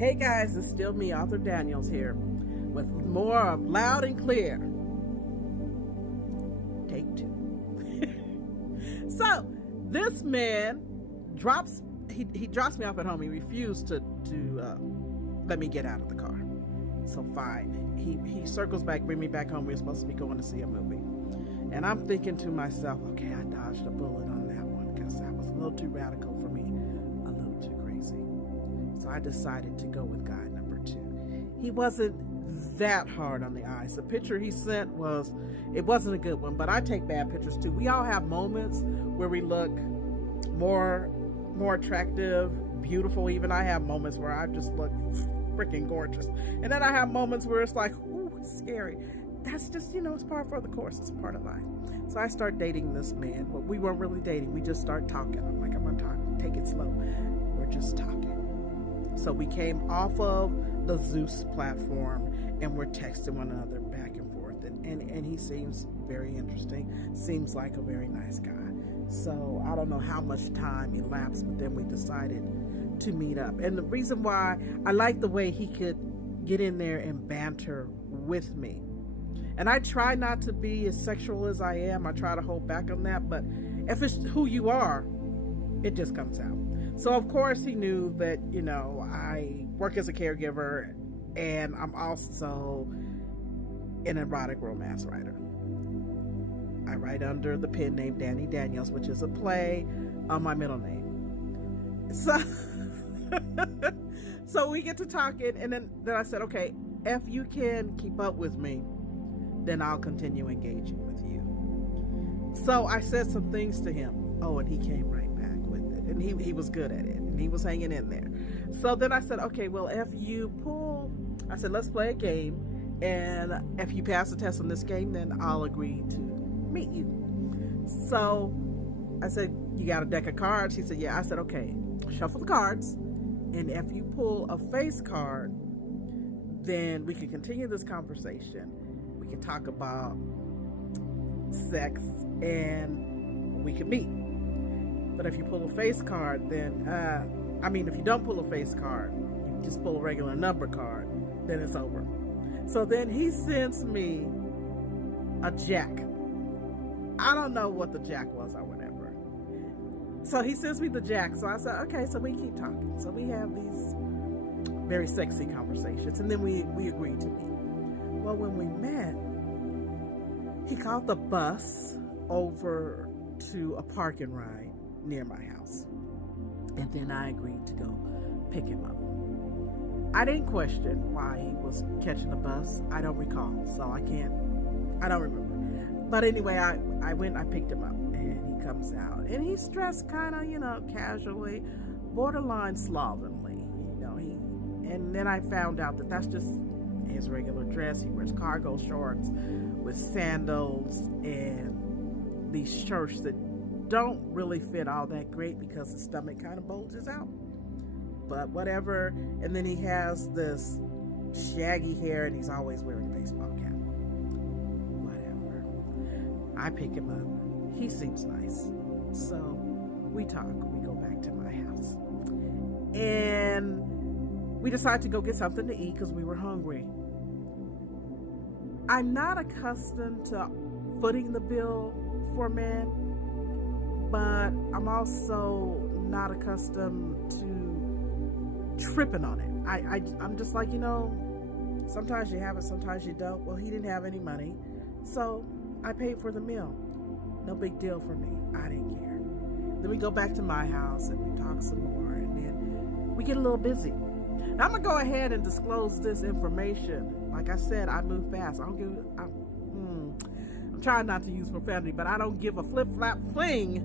Hey guys, it's still me, Author Daniels here, with more of Loud and Clear. Take 2. So, this man drops me off at home. He refused to let me get out of the car. So fine. He circles back, bring me back home. We were supposed to be going to see a movie. And I'm thinking to myself, okay, I dodged a bullet on that one because that was a little too radical for me, a little too crazy. So I decided to go with guy number 2. He wasn't that hard on the eyes. The picture he sent it wasn't a good one, but I take bad pictures too. We all have moments where we look more attractive, beautiful. Even I have moments where I just look freaking gorgeous. And then I have moments where it's like, ooh, it's scary. That's just, it's part of the course. It's a part of life. So I start dating this man. But we weren't really dating. We just start talking. I'm like, I'm going to talk. Take it slow. We're just talking. So we came off of the Zeus platform and we're texting one another back and forth. And he seems very interesting. Seems like a very nice guy. So I don't know how much time elapsed, but then we decided to meet up. And the reason why I like the way he could get in there and banter with me. And I try not to be as sexual as I am. I try to hold back on that. But if it's who you are, it just comes out. So, of course, he knew that, I work as a caregiver and I'm also an erotic romance writer. I write under the pen name Danny Daniels, which is a play on my middle name. So we get to talking, and then I said, okay, if you can keep up with me, then I'll continue engaging with you. So I said some things to him. Oh, and he came right back with it. And he was good at it. And he was hanging in there. So then I said, okay, well, I said, let's play a game. And if you pass the test on this game, then I'll agree to meet you. So I said, you got a deck of cards? He said, yeah. I said, okay, shuffle the cards. And if you pull a face card, then we can continue this conversation. We can talk about sex and we can meet. But if you pull a face card, then, if you don't pull a face card, you just pull a regular number card, then it's over. So then he sends me a jack. I don't know what the jack was or whatever. So he sends me the jack. So I said, okay, so we keep talking. So we have these very sexy conversations. And then we agreed to meet. Well, when we met, he called the bus over to a park and ride near my house. And then I agreed to go pick him up. I didn't question why he was catching the bus. I don't recall. So I don't remember. But anyway, I went, I picked him up, and he comes out. And he's dressed kind of, casually, borderline slovenly. And then I found out that that's just his regular dress. He wears cargo shorts with sandals and these shirts that don't really fit all that great because his stomach kind of bulges out. But whatever. And then he has this shaggy hair and he's always wearing a baseball cap. Whatever. I pick him up. He seems nice. So we talk. We go back to my house. And we decide to go get something to eat because we were hungry. I'm not accustomed to footing the bill for men, but I'm also not accustomed to tripping on it. I'm just like, sometimes you have it, sometimes you don't. Well, he didn't have any money, so I paid for the meal. No big deal for me. I didn't care. Then we go back to my house and we talk some more, and then we get a little busy. Now, I'm going to go ahead and disclose this information. Like I said, I move fast. I'm trying not to use profanity, but I don't give a flip-flap fling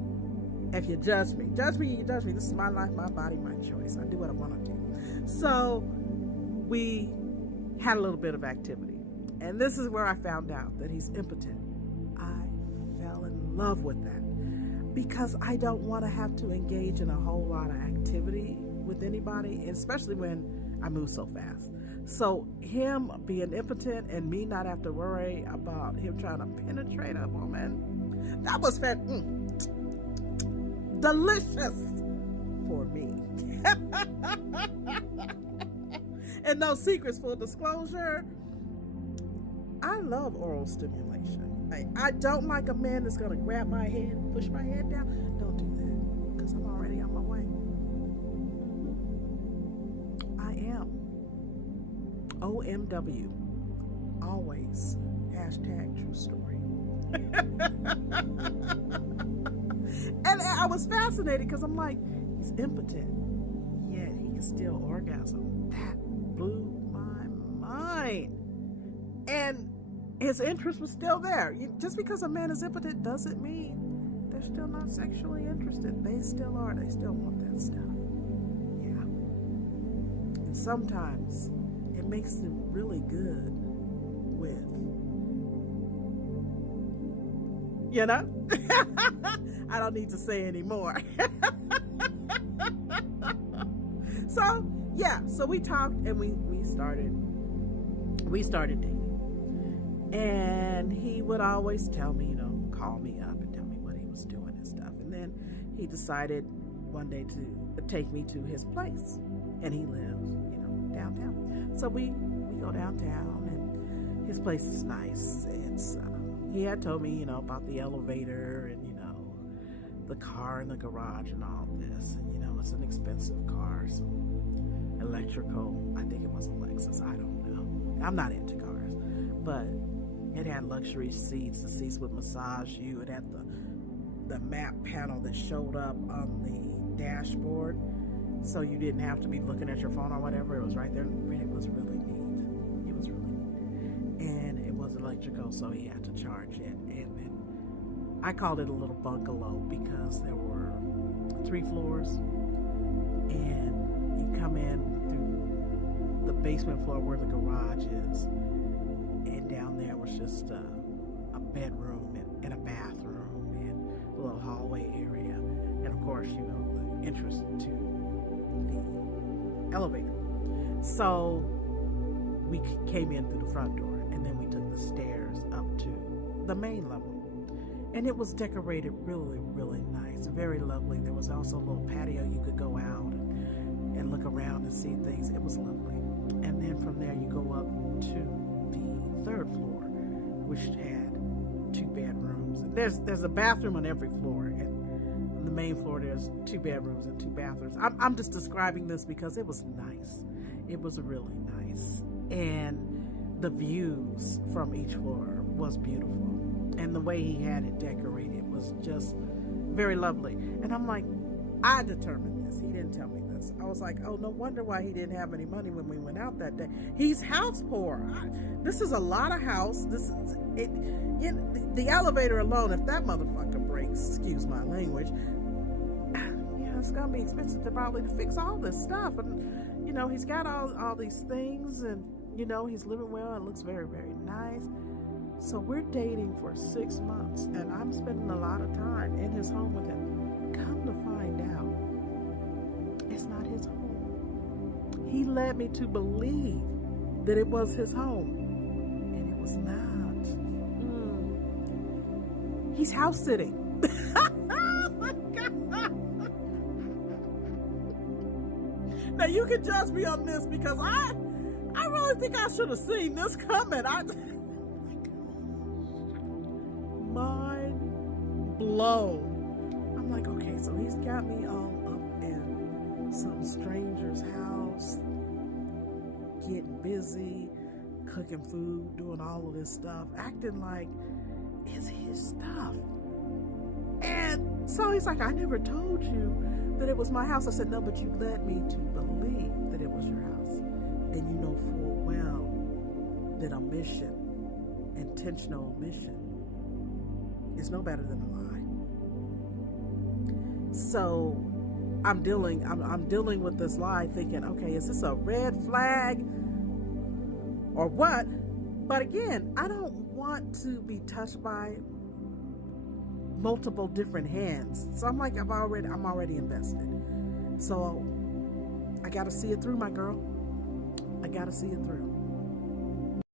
if you judge me. Judge me, you judge me. This is my life, my body, my choice. I do what I want to do. So we had a little bit of activity. And this is where I found out that he's impotent. I fell in love with that because I don't want to have to engage in a whole lot of activity with anybody, especially when I move so fast. So him being impotent and me not have to worry about him trying to penetrate a woman, that was delicious for me. And no secrets, full disclosure. I love oral stimulation. I don't like a man that's going to grab my head and push my head down. Don't do that, because I'm already on my way. I am. OMW. Always. Hashtag true story. And I was fascinated because I'm like, he's impotent, yet he can still orgasm. That blew my mind. And his interest was still there. Just because a man is impotent doesn't mean they're still not sexually interested. They still are. They still want that stuff. Yeah. And sometimes it makes them really good with, you know? I don't need to say anymore. So, yeah. So we talked and we started dating. And he would always tell me, you know, call me up and tell me what he was doing and stuff. And then he decided one day to take me to his place. And he lives, you know, downtown. So we go downtown, and his place is nice. It's he had told me, you know, about the elevator and, you know, the car in the garage and all this. And, you know, it's an expensive car, so electrical. I think it was a Lexus. I don't know. I'm not into cars, but it had luxury seats. The seats would massage you. It had the map panel that showed up on the dashboard, so you didn't have to be looking at your phone or whatever. It was right there. It was really neat. It was really neat. And it was electrical, so he had to charge it. And then I called it a little bungalow because there were 3 floors, and you come in through the basement floor where the garage is, and down there was just a bedroom and a bathroom and a little hallway area, and of course, you know, the entrance to the elevator. So we came in through the front door, and then we took the stairs up to the main level, and it was decorated really, really nice, very lovely. There was also a little patio you could go out and look around and see things. It was lovely. And then from there you go up to the 3rd floor, which had 2 bedrooms. There's a bathroom on every floor, and on the main floor there's 2 bedrooms and 2 bathrooms. I'm just describing this because it was nice. It was really nice, and the views from each floor was beautiful, and the way he had it decorated was just very lovely. And I'm like, I determined this. He didn't tell me this. I was like, oh, no wonder why he didn't have any money when we went out that day. He's house poor. This is a lot of house. This is it. The elevator alone, if that motherfucker breaks, excuse my language, yeah, it's gonna be expensive to fix all this stuff. And you know, he's got all these things, and you know, he's living well. It looks very, very nice. So we're dating for 6 months, and I'm spending a lot of time in his home with him. Come to find out, it's not his home. He led me to believe that it was his home, and it was not. He's house sitting. Oh my God. Now you can judge me on this because I really think I should have seen this coming. Mind blown. I'm like, okay, so he's got me all up in some stranger's house, getting busy, cooking food, doing all of this stuff, acting like it's his stuff. And so he's like, I never told you that it was my house. I said, no, but you led me to believe that it was your house. And you know full well that intentional omission, is no better than a lie. So I'm dealing with this lie, thinking, okay, is this a red flag or what? But again, I don't want to be touched by multiple different hands. So I'm like, I'm already invested. So I got to see it through, my girl. I got to see it through.